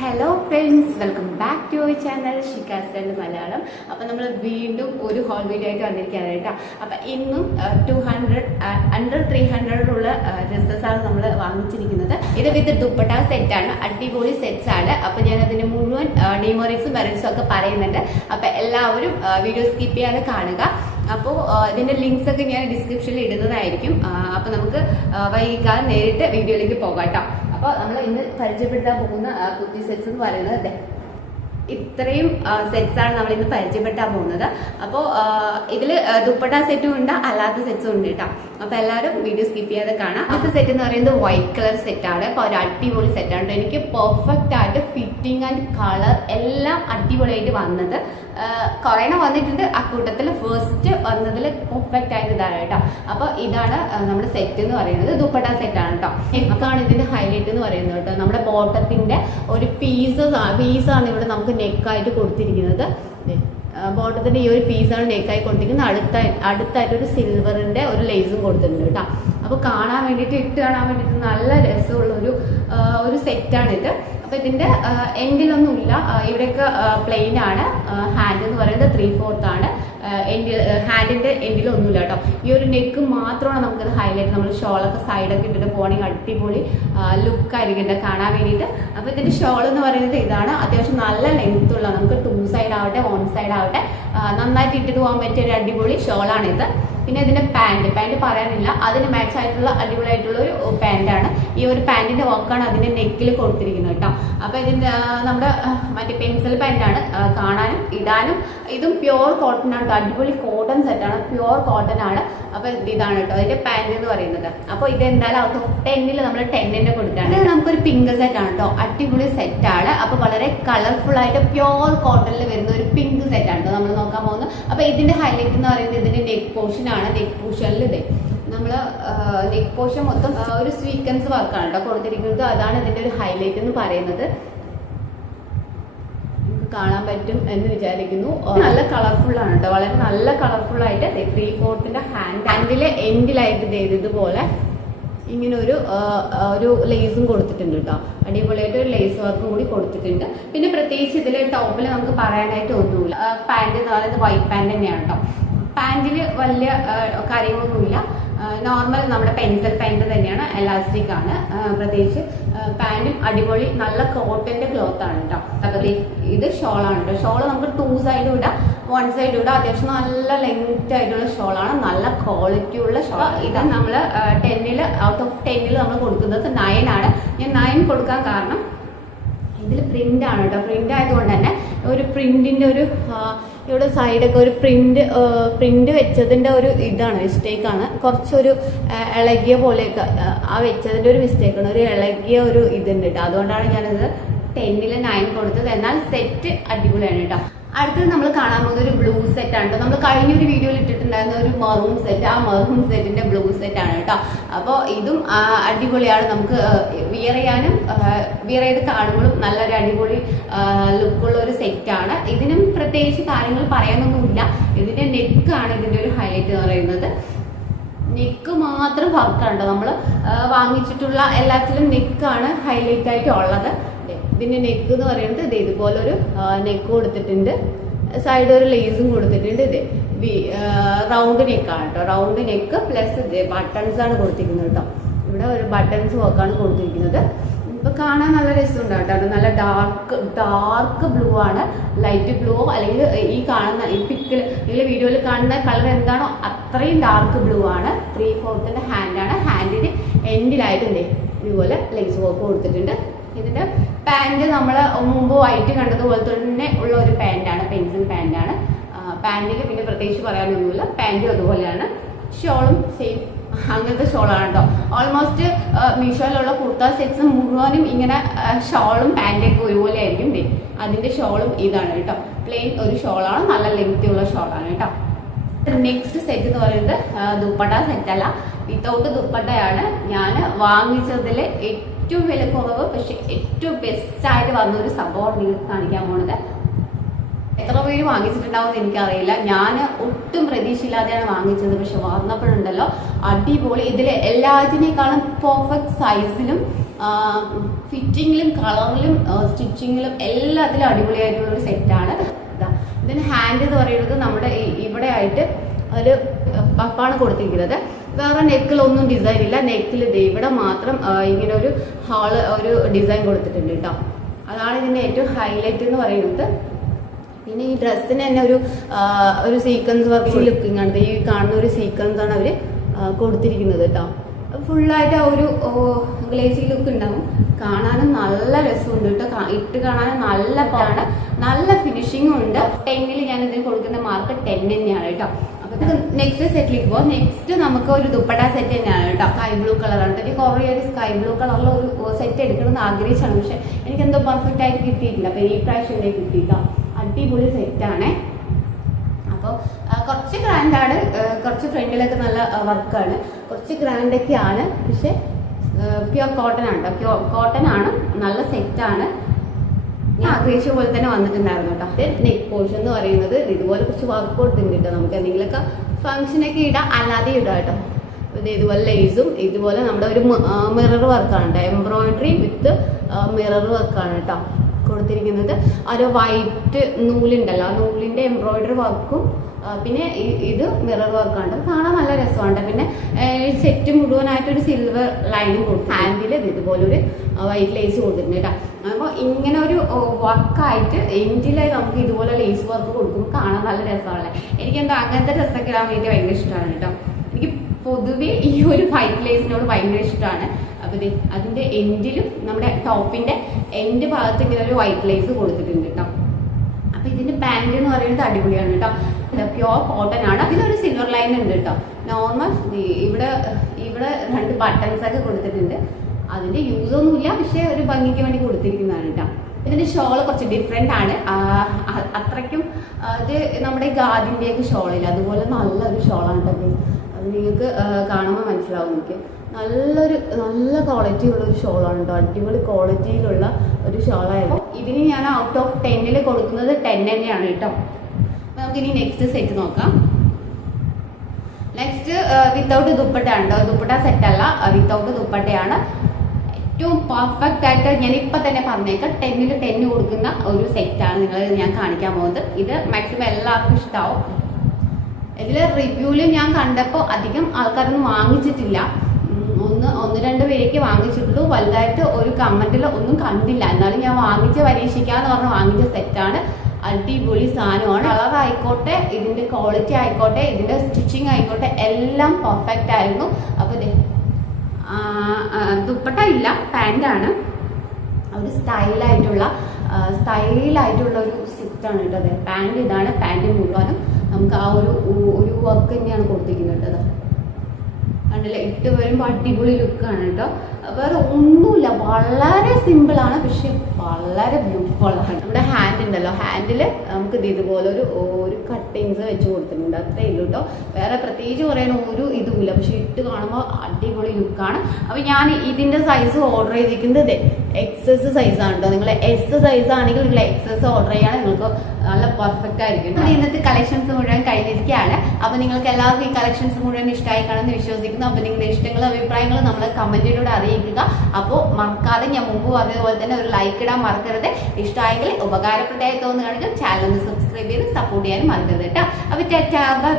Hello friends welcome back to our channel Shikha's Malayalam അപ്പം നമ്മൾ വീണ്ടും ഒരു ഹോൾ വീഡിയോ ആയിട്ട് വന്നിരിക്കുകയാണ് കേട്ടോ. അപ്പം ഇന്നും ടു ഹൺഡ്രഡ് അണ്ടർ ത്രീ ഹൺഡ്രഡിലുള്ള ആണ് നമ്മൾ വാങ്ങിച്ചിരിക്കുന്നത്. ഇത് വിത്ത് ദുപ്പട്ട സെറ്റ് ആണ് അടിപൊളി സെറ്റ്സ് ആണ്. അപ്പം ഞാൻ അതിന്റെ മുഴുവൻ ഡിമോറിക്സും മെറിറ്റ്സും ഒക്കെ പറയുന്നുണ്ട്. അപ്പം എല്ലാവരും വീഡിയോ സ്കിപ്പ് ചെയ്യാതെ കാണുക. അപ്പോൾ ഇതിന്റെ ലിങ്ക്സ് ഒക്കെ ഞാൻ ഡിസ്ക്രിപ്ഷനിൽ ഇടുന്നതായിരിക്കും. അപ്പോൾ നമുക്ക് വൈകാതെ നേരിട്ട് വീഡിയോയിലേക്ക് പോകാം കേട്ടോ അപ്പോൾ നമ്മൾ ഇന്ന് പരിചയപ്പെടുത്താൻ പോകുന്ന കുത്തി സെറ്റ്സ് എന്ന് പറയുന്നത് ഇത്രയും സെറ്റ്സ് ആണ് നമ്മൾ ഇന്ന് പരിചയപ്പെട്ടാൻ പോകുന്നത്. അപ്പോൾ ഇതിൽ ദുപ്പട്ട സെറ്റും ഉണ്ട് അല്ലാത്ത സെറ്റ്സും ഉണ്ട് കേട്ടോ അപ്പോൾ എല്ലാവരും വീഡിയോ സ്കിപ്പ് ചെയ്യാതെ കാണാം. അടുത്ത സെറ്റ് എന്ന് പറയുന്നത് വൈറ്റ് കളർ സെറ്റാണ് അപ്പോൾ ഒരു അടിപൊളി സെറ്റാണ് എനിക്ക് പെർഫെക്റ്റ് ആയിട്ട് ഫിറ്റിംഗ് ആൻഡ് കളർ എല്ലാം അടിപൊളിയായിട്ട് വന്നത്. കൊറേണ വന്നിട്ടുണ്ട്. ആ കൂട്ടത്തിൽ ഫസ്റ്റ് വന്നതിൽ പെർഫെക്റ്റ് ആയിട്ട് ഇതാണ് കേട്ടോ. അപ്പോൾ ഇതാണ് നമ്മുടെ സെറ്റ് എന്ന് പറയുന്നത് ദുപ്പട്ട സെറ്റാണ് കേട്ടോ. നെക്കാണ് ഇതിന്റെ ഹൈലൈറ്റ് എന്ന് പറയുന്നത് കേട്ടോ. നമ്മുടെ ബോട്ടത്തിന്റെ ഒരു പീസ് പീസാണ് ഇവിടെ നമുക്ക് നെക്കായിട്ട് കൊടുത്തിരിക്കുന്നത്. ബോട്ടത്തിന്റെ ഈ ഒരു പീസാണ് നെക്കായി കൊടുത്തിരിക്കുന്നത്. അടുത്ത അടുത്തായിട്ട് ഒരു സിൽവറിന്റെ ഒരു ലേസും കൊടുത്തിട്ടുണ്ട് കേട്ടോ. അപ്പോൾ കാണാൻ വേണ്ടിയിട്ട് ഇട്ട് കാണാൻ വേണ്ടിയിട്ട് നല്ല രസമുള്ള ഒരു സെറ്റാണിത് ഒരു സെറ്റാണ് ഇത് അപ്പൊ ഇതിന്റെ എൻഡിലൊന്നുമില്ല. ഇവിടെയൊക്കെ പ്ലെയിൻ ആണ് ഹാൻഡ് എന്ന് പറയുന്നത് ത്രീ ഫോർത്ത് ആണ് എൻഡിൽ ഹാൻഡിന്റെ എൻഡിലൊന്നുമില്ല കേട്ടോ. ഈ ഒരു നെക്ക് മാത്രമാണ് നമുക്കത് ഹൈലൈറ്റ് നമ്മൾ ഷോളൊക്കെ സൈഡൊക്കെ ഇട്ടിട്ട് പോകണമെങ്കിൽ അടിപൊളി ലുക്ക് ആയിരിക്കും കാണാൻ വേണ്ടിയിട്ട്. അപ്പൊ ഇതിന്റെ ഷോൾ എന്ന് പറയുന്നത് ഇതാണ്. അത്യാവശ്യം നല്ല ലെങ്ത് ഉള്ള നമുക്ക് ടു സൈഡ് ആവട്ടെ വൺ സൈഡ് ആവട്ടെ നന്നായിട്ട് ഇട്ടിട്ട് പോകാൻ പറ്റിയ ഒരു അടിപൊളി ഷോളാണ് ഇത് പിന്നെ ഇതിന്റെ പാന്റ് പാന്റ് പറയാനില്ല. അതിന് മാച്ച് ആയിട്ടുള്ള അടിപൊളിയായിട്ടുള്ള ഒരു പാന്റാണ് ഈ ഒരു പാന്റിന്റെ വർക്കാണ് അതിന്റെ നെക്കിൽ കൊടുത്തിരിക്കുന്നത് കേട്ടോ. അപ്പൊ ഇതിന്റെ നമ്മുടെ മറ്റേ പെൻസിൽ പാന്റാണ് കാണാനും ഇടാനും. ഇതും പ്യുവർ കോട്ടൺ ആണ്. അടിപൊളി കോട്ടൺ സെറ്റാണ് പ്യുവർ കോട്ടൺ ആണ്. അപ്പൊ ഇതാണ് കേട്ടോ. അതിന്റെ പാന്റ് എന്ന് പറയുന്നത്. അപ്പൊ ഇത് എന്തായാലും ടെന്നിൽ നമ്മൾ ടെന്നിന്റെ കൊടുക്കാണ് നമുക്കൊരു പിങ്ക് സെറ്റ് ആണ് കേട്ടോ. അടിപൊളി സെറ്റ് ആണ്. അപ്പൊ വളരെ കളർഫുൾ ആയിട്ട് പ്യുവർ കോട്ടണിൽ വരുന്ന ഒരു പിങ്ക് സെറ്റ് ആണ് നമ്മൾ നോക്കാൻ പോകുന്നത്. അപ്പൊ ഇതിന്റെ ഹൈലൈറ്റ് എന്ന് പറയുന്നത് ഇതിന്റെ നെക്ക് പോർഷൻ ആണ്. നെക്ക് പോർഷനിൽ ഇത് നമ്മൾ നെക്ക് പോർഷൻ മൊത്തം ഒരു സ്വീക്കൻസ് വർക്കാണ് കേട്ടോ കൊടുത്തിരിക്കുന്നത്. അതാണ് ഇതിന്റെ ഒരു ഹൈലൈറ്റ് എന്ന് പറയുന്നത്. കാണാൻ പറ്റും എന്ന് വിചാരിക്കുന്നു. നല്ല കളർഫുൾ ആണ് കേട്ടോ വളരെ നല്ല കളർഫുൾ ആയിട്ട് ത്രീ ഫോർത്തിന്റെ ഹാൻഡ് ഹാൻഡിലെ എൻഡിലായിട്ട് ചെയ്തതുപോലെ ഇങ്ങനെ ഒരു ഒരു ലേസും കൊടുത്തിട്ടുണ്ട് കേട്ടോ അടിപൊളിയായിട്ട് ഒരു ലേസ് വർക്കും കൂടി കൊടുത്തിട്ടുണ്ട്. പിന്നെ പ്രത്യേകിച്ച് ഇതിലെ ടോപ്പിൽ നമുക്ക് പറയാനായിട്ട് ഒന്നുമില്ല. പാന്റ് എന്ന് പറയുന്നത് വൈറ്റ് പാന്റ് തന്നെയാണ് കേട്ടോ പാന്റിൽ വലിയ കാര്യങ്ങളൊന്നുമില്ല. നോർമൽ നമ്മുടെ പെൻസിൽ പാന്റ് തന്നെയാണ് എലാസ്റ്റിക് ആണ്. പ്രത്യേകിച്ച് പാന്റും അടിപൊളി നല്ല കോട്ടന്റെ ക്ലോത്ത് ആണ് കേട്ടോ തകതി ഇത് ഷോളാണ് കേട്ടോ ഷോൾ നമുക്ക് ടു സൈഡും ഇടാം വൺ സൈഡ് ഇടാം. അത്യാവശ്യം നല്ല ലെങ്ത് ആയിട്ടുള്ള ഷോളാണ്. നല്ല ക്വാളിറ്റി ഉള്ള ഷോൾ ഇത് നമ്മൾ ടെന്നിൽ ഔട്ട് ഓഫ് ടെന്നിൽ നമ്മൾ കൊടുക്കുന്നത് നയൻ ആണ്. ഞാൻ നയൻ കൊടുക്കാൻ കാരണം ഇതിൽ പ്രിന്റ് ആണ് കേട്ടോ പ്രിന്റ് ആയതുകൊണ്ട് തന്നെ ഒരു പ്രിന്റിന്റെ ഒരു ഇവിടെ സൈഡൊക്കെ ഒരു പ്രിന്റ് പ്രിന്റ് വെച്ചതിന്റെ ഒരു ഇതാണ് മിസ്റ്റേക്ക് ആണ്. കുറച്ചൊരു ഇളകിയ പോലെയൊക്കെ ആ, വെച്ചതിന്റെ ഒരു മിസ്റ്റേക്കാണ് ഒരു ഇളകിയ ഒരു ഇതുണ്ട് കേട്ടോ അതുകൊണ്ടാണ് ഞാനത് ടെന്നിൽ നയൻ കൊടുത്തത്. എന്നാൽ സെറ്റ് അടിപൊളിയാണ് കേട്ടോ അടുത്തത് നമ്മൾ കാണാൻ പോകുന്ന ഒരു ബ്ലൂ സെറ്റ് ആണ് നമ്മൾ കഴിഞ്ഞൊരു വീഡിയോയിൽ ഇട്ടിട്ടുണ്ടായിരുന്ന ഒരു മറൂൺ സെറ്റ് ആ മറൂൺ സെറ്റിന്റെ ബ്ലൂ സെറ്റ് ആണ് കേട്ടോ അപ്പോൾ ഇതും അടിപൊളിയാണ് നമുക്ക് വിയർ ചെയ്യാനും വിയർ ചെയ്ത് കാണുമ്പോഴും നല്ലൊരു അടിപൊളി ലുക്കുള്ള ഒരു സെറ്റ് ആണ്. ഇതിനും പ്രത്യേകിച്ച് കാര്യങ്ങൾ പറയാനൊന്നുമില്ല. ഇതിന്റെ നെക്കാണ് ഇതിന്റെ ഒരു ഹൈലൈറ്റ് എന്ന് പറയുന്നത്. നെക്ക് മാത്രം വർക്കാണ് നമ്മൾ വാങ്ങിച്ചിട്ടുള്ള എല്ലാത്തിലും നെക്കാണ് ഹൈലൈറ്റ് ആയിട്ട് ഉള്ളത്. ഇതിന്റെ നെക്ക് എന്ന് പറയുന്നത് ഇത് ഇതുപോലൊരു നെക്ക് കൊടുത്തിട്ടുണ്ട്. സൈഡ് ഒരു ലേസും കൊടുത്തിട്ടുണ്ട്. ഇത് റൗണ്ട് നെക്കാണ് കേട്ടോ റൗണ്ട് നെക്ക് പ്ലസ് ബട്ടൺസ് ആണ് കൊടുത്തിരിക്കുന്നത് കേട്ടോ ഇവിടെ ഒരു ബട്ടൺസ് വർക്കാണ് കൊടുത്തിരിക്കുന്നത്. ഇപ്പൊ കാണാൻ നല്ല രസമുണ്ട് നല്ല ഡാർക്ക് ഡാർക്ക് ബ്ലൂ ആണ്. ലൈറ്റ് ബ്ലൂ അല്ലെങ്കിൽ ഈ കാണുന്ന ഈ പിക്കിൽ നിങ്ങൾ വീഡിയോയിൽ കാണുന്ന കളർ എന്താണോ അത്രയും ഡാർക്ക് ബ്ലൂ ആണ്. ത്രീ ഫോർത്തിന്റെ ഹാൻഡ് ആണ്. ഹാൻഡിന് എൻഡിലായിട്ടുണ്ട് ഇതുപോലെ ലെഗ്സ് വർക്ക് കൊടുത്തിട്ടുണ്ട്. ഇതിന്റെ പാന്റ് നമ്മൾ മുമ്പ് വൈറ്റ് കണ്ടതുപോലെ തന്നെ ഉള്ള ഒരു പാന്റാണ് പെൻസിൽ പാന്റാണ് പാന്റിൽ പിന്നെ പ്രത്യേകിച്ച് പറയാനൊന്നുമില്ല. പാന്റും അതുപോലെയാണ്. ഷോളും സെയിം അങ്ങനത്തെ ഷോളാണ് കേട്ടോ ഓൾമോസ്റ്റ് മീഷോയിലുള്ള കുർത്ത സെറ്റ്സ് മുഴുവനും ഇങ്ങനെ ഷോളും പാന്റൊക്കെ ഒരുപോലെ ആയിരിക്കും അതിന്റെ ഷോളും ഇതാണ് കേട്ടോ പ്ലെയിൻ ഒരു ഷോളാണ് നല്ല ലെങ്ത്തി ഉള്ള ഷോളാണ് കേട്ടോ നെക്സ്റ്റ് സെറ്റ് എന്ന് പറയുന്നത് ദുപ്പട്ട സെറ്റ് അല്ല. വിത്തൗട്ട് ദുപ്പട്ടയാണ്. ഞാൻ വാങ്ങിച്ചതിൽ ഏറ്റവും വില കുറവ് പക്ഷെ ഏറ്റവും ബെസ്റ്റായിട്ട് വന്ന ഒരു സംഭവം നിങ്ങൾക്ക് കാണിക്കാൻ പോണത്. എത്ര പേര് വാങ്ങിച്ചിട്ടുണ്ടാവും എനിക്കറിയില്ല. ഞാൻ ഒട്ടും പ്രതീക്ഷയില്ലാതെയാണ് വാങ്ങിച്ചത്. പക്ഷെ വന്നപ്പോഴുണ്ടല്ലോ അടിപൊളി. ഇതിൽ എല്ലാത്തിനേക്കാളും പെർഫെക്റ്റ് സൈസിലും ഫിറ്റിങ്ങിലും കളറിലും സ്റ്റിച്ചിങ്ങിലും എല്ലാത്തിലും അടിപൊളിയായിട്ടുള്ള ഒരു സെറ്റാണ് ഇതിന് ഹാൻഡ് എന്ന് പറയുന്നത് നമ്മുടെ ഇവിടെ ആയിട്ട് ഒരു പപ്പാണ് കൊടുത്തിരിക്കുന്നത്. വേറെ നെക്കിലൊന്നും ഡിസൈൻ ഇല്ല. നെക്കിൽ ഇവിടെ മാത്രം ഇങ്ങനെ ഒരു ഹാൾ ഒരു ഡിസൈൻ കൊടുത്തിട്ടുണ്ട് കേട്ടോ. അതാണ് ഇതിന്റെ ഏറ്റവും ഹൈലൈറ്റ് എന്ന് പറയുന്നത്. പിന്നെ ഈ ഡ്രസ്സിന് തന്നെ ഒരു ഒരു സീക്വൻസ് വർക്ക് ലുക്കിംഗ് ആണ്. ഈ കാണുന്ന ഒരു സീക്വൻസ് ആണ് അവർ കൊടുത്തിരിക്കുന്നത് കേട്ടോ. ഫുള്ളായിട്ട് ആ ഒരു ഗ്ലേസി ലുക്ക് ഉണ്ടാവും. കാണാനും നല്ല രസമുണ്ട് കേട്ടോ. ഇട്ട് കാണാനും നല്ല പാണ് നല്ല ഫിനിഷിങ്ങും ഉണ്ട്. ടെന്നിൽ ഞാൻ ഇതിന് കൊടുക്കുന്ന മാർക്ക് ടെൻ തന്നെയാണ് കേട്ടോ. അപ്പൊ നെക്സ്റ്റ് സെറ്റിലേക്ക് പോവാം. നെക്സ്റ്റ് നമുക്ക് ഒരു ദുപ്പട്ട സെറ്റ് തന്നെയാണ് കേട്ടോ. സ്കൈ ബ്ലൂ കളറാണ് എനിക്ക് കുറേ ഒരു സ്കൈ ബ്ലൂ കളറിൽ ഒരു സെറ്റ് എടുക്കണമെന്ന് ആഗ്രഹിച്ചാണ്. പക്ഷെ എനിക്ക് എന്തോ പെർഫെക്റ്റ് ആയിട്ട് കിട്ടിയിട്ടില്ല. അപ്പൊ ഈ പ്രാവശ്യം കിട്ടിയിട്ടോ. അടിപൊളി സെറ്റാണേ അപ്പോൾ കുറച്ച് ഗ്രാൻഡാണ് കുറച്ച് ഫ്രണ്ടിലൊക്കെ നല്ല വർക്കാണ് കുറച്ച് ഗ്രാൻഡൊക്കെയാണ് പക്ഷെ പ്യുവർ കോട്ടൺ ആണ് കേട്ടോ കോട്ടൺ ആണ്. നല്ല സെറ്റാണ് ഞാൻ ആഗ്രഹിച്ച പോലെ തന്നെ വന്നിട്ടുണ്ടായിരുന്നു കേട്ടോ നെക്ക് പോർഷൻ എന്ന് പറയുന്നത് ഇതുപോലെ കുറച്ച് വർക്ക് കൊടുത്തിട്ടുണ്ട് കേട്ടോ നമുക്ക് എന്തെങ്കിലുമൊക്കെ ഫംഗ്ഷനൊക്കെ ഇടാം. അല്ലാതെ ഇടാം കേട്ടോ ഇത് ഇതുപോലെ ലേസും ഇതുപോലെ നമ്മുടെ ഒരു മിറർ വർക്കാണ് കേട്ടോ എംബ്രോയിഡറി വിത്ത് മിറർ വർക്കാണ് കേട്ടോ കൊടുത്തിരിക്കുന്നത്. ഒരു വൈറ്റ് നൂലുണ്ടല്ലോ. ആ നൂലിന്റെ എംബ്രോയിഡറി വർക്കും പിന്നെ ഇത് മിറർ വർക്കാണ് കാണാൻ നല്ല രസമുണ്ട് പിന്നെ സെറ്റ് മുഴുവനായിട്ട് ഒരു സിൽവർ ലൈനും കൊടുത്തു ഹാൻഡിൽ ഇതുപോലെ ഒരു വൈറ്റ് ലേസ് കൊടുത്തിട്ടുണ്ട് കേട്ടോ അപ്പോൾ ഇങ്ങനെ ഒരു വർക്കായിട്ട് എൻഡിലായി നമുക്ക് ഇതുപോലെ ലേസ് വർക്ക് കൊടുക്കുമ്പോൾ കാണാൻ നല്ല രസമാണ് എനിക്കെന്തോ അങ്ങനത്തെ ഡ്രസ്സൊക്കെ ഇടാൻ വേണ്ടി ഭയങ്കര ഇഷ്ടമാണ് കേട്ടോ എനിക്ക് പൊതുവേ ഈ ഒരു വൈറ്റ് ലേസിനോട് ഭയങ്കര ഇഷ്ടമാണ്. അപ്പോൾ അതിന്റെ എൻഡിലും നമ്മുടെ ടോപ്പിന്റെ എൻഡ് ഭാഗത്ത് ഇങ്ങനെ ഒരു വൈറ്റ് ലൈസ് കൊടുത്തിട്ടുണ്ട് കേട്ടോ അപ്പൊ ഇതിന്റെ പാന്റ് എന്ന് പറയുന്നത് അടിപൊളിയാണ് കേട്ടോ പ്യോർ കോട്ടൺ ആണ്. അതിലൊരു സിൽവർ ലൈൻ ഉണ്ട് കേട്ടോ നോർമൽ ഇവിടെ ഇവിടെ രണ്ട് ബട്ടൺസ് ഒക്കെ കൊടുത്തിട്ടുണ്ട്. അതിന്റെ യൂസ് ഒന്നുമില്ല പക്ഷേ ഒരു ഭംഗിക്ക് വേണ്ടി കൊടുത്തിരിക്കുന്നതാണ് കേട്ടോ ഇതിന്റെ ഷോൾ കുറച്ച് ഡിഫറെന്റ് ആണ്. അത്രയ്ക്കും അത് ഇത് നമ്മുടെ ഗാദിന്റെയൊക്കെ ഷോളില്ല അതുപോലെ നല്ലൊരു ഷോളാണ് കേട്ടോ. അത് നിങ്ങൾക്ക് കാണുമ്പോൾ മനസ്സിലാവും നിങ്ങൾക്ക് നല്ലൊരു നല്ല ക്വാളിറ്റി ഉള്ള ഒരു ഷോളാണ് കേട്ടോ അടിപൊളി ക്വാളിറ്റിയിലുള്ള ഒരു ഷോളായിരുന്നു ഇതിന് ഞാൻ ഔട്ട് ഓഫ് ടെന്നിൽ കൊടുക്കുന്നത് ടെൻ തന്നെയാണ് കേട്ടോ അപ്പം നമുക്ക് ഇനി നെക്സ്റ്റ് സെറ്റ് നോക്കാം നെക്സ്റ്റ് വിത്തൗട്ട് ദുപ്പട്ട ഉണ്ടോ ദുപ്പട്ട സെറ്റ് അല്ല വിത്തൗട്ട് ദുപ്പട്ടയാണ്. ഏറ്റവും പെർഫെക്റ്റ് ആയിട്ട് ഞാൻ ഇപ്പൊ തന്നെ പറഞ്ഞേക്കാം. ടെന്നിൽ ടെന്ന് കൊടുക്കുന്ന ഒരു സെറ്റാണ് നിങ്ങൾ ഞാൻ കാണിക്കാൻ പോകുന്നത്. ഇത് മാക്സിമം എല്ലാവർക്കും ഇഷ്ടാവും. ഇതിൽ റിവ്യൂൽ ഞാൻ കണ്ടപ്പോൾ അധികം ആൾക്കാരൊന്നും വാങ്ങിച്ചിട്ടില്ല. രണ്ട് പേരേക്ക് വാങ്ങിച്ചിട്ടു വലുതായിട്ട് ഒരു കമന്റിൽ ഒന്നും കണ്ടില്ല. എന്നാലും ഞാൻ വാങ്ങിച്ച പരീക്ഷിക്കാന്ന് പറഞ്ഞ് വാങ്ങിച്ച സെറ്റാണ് അടിപൊളി സാധനമാണ്. കളർ ആയിക്കോട്ടെ ഇതിന്റെ ക്വാളിറ്റി ആയിക്കോട്ടെ ഇതിന്റെ സ്റ്റിച്ചിങ് ആയിക്കോട്ടെ എല്ലാം പെർഫെക്റ്റ് ആയിരുന്നു. അപ്പോൾ ദുപ്പട്ട ഇല്ല പാന്റാണ് ഒരു സ്റ്റൈലായിട്ടുള്ള സ്റ്റൈലായിട്ടുള്ള ഒരു സെറ്റാണ് കേട്ടത് പാന്റ് ഇതാണ് പാന്റ് മുഴുവനും നമുക്ക് ആ ഒരു ഒരു വർക്ക് തന്നെയാണ് കൊടുത്തിരിക്കുന്നത് കേട്ടോ കണ്ടില്ല? ഇട്ട് വരുമ്പോൾ അടിപൊളി ലുക്കാണ് കേട്ടോ. വേറെ ഒന്നുമില്ല. വളരെ സിമ്പിൾ ആണ്. പക്ഷെ വളരെ ബ്യൂട്ടിഫുൾ ആണ്. നമ്മുടെ ഹാൻഡ് ഉണ്ടല്ലോ. ഹാൻഡിൽ നമുക്ക് ഇത് ഇതുപോലെ ഒരു ഒരു കട്ടിങ്സ് വെച്ച് കൊടുത്തിട്ടുണ്ട്. അത്രേ ഉള്ളൂ കേട്ടോ. വേറെ പ്രത്യേകിച്ച് പറയാൻ ഒരു ഇതുമില്ല. പക്ഷെ ഇട്ട് കാണുമ്പോൾ അടിപൊളി ലുക്കാണ്. അപ്പോൾ ഞാൻ ഇതിന്റെ സൈസ് ഓർഡർ ചെയ്തിരിക്കുന്നത് എക്സസ് സൈസ് ആണ് കേട്ടോ. നിങ്ങൾ എസ് സൈസ് ആണെങ്കിൽ നിങ്ങൾ എക്സസ് ഓർഡർ ചെയ്യുകയാണെങ്കിൽ നിങ്ങൾക്ക് നല്ല പെർഫെക്റ്റ് ആയിരിക്കും. ഇന്നത്തെ കളക്ഷൻസ് മുഴുവൻ കഴിഞ്ഞിരിക്കുകയാണ് അപ്പൊ നിങ്ങൾക്ക് എല്ലാവർക്കും ഈ കളക്ഷൻസ് മുഴുവൻ ഇഷ്ടമായി കാണുമെന്ന് വിശ്വസിക്കുന്നു. അപ്പൊ നിങ്ങളുടെ ഇഷ്ടങ്ങളും അഭിപ്രായങ്ങളും നമ്മൾ കമന്റിലൂടെ അറിയിക്കുക. അപ്പോൾ മറക്കാതെ ഞാൻ മുമ്പ് പറഞ്ഞതുപോലെ തന്നെ ഒരു ലൈക്ക് ഇടാൻ മറക്കരുത്. ഇഷ്ടമായെങ്കിൽ ഉപകാരപ്രദമായി തോന്നുകയാണെങ്കിൽ ചാനൽ ഒന്ന് സബ്സ്ക്രൈബ് ചെയ്ത് സപ്പോർട്ട് ചെയ്യാനും മറക്കരുത് കേട്ടോ. അപ്പൊ ബൈ.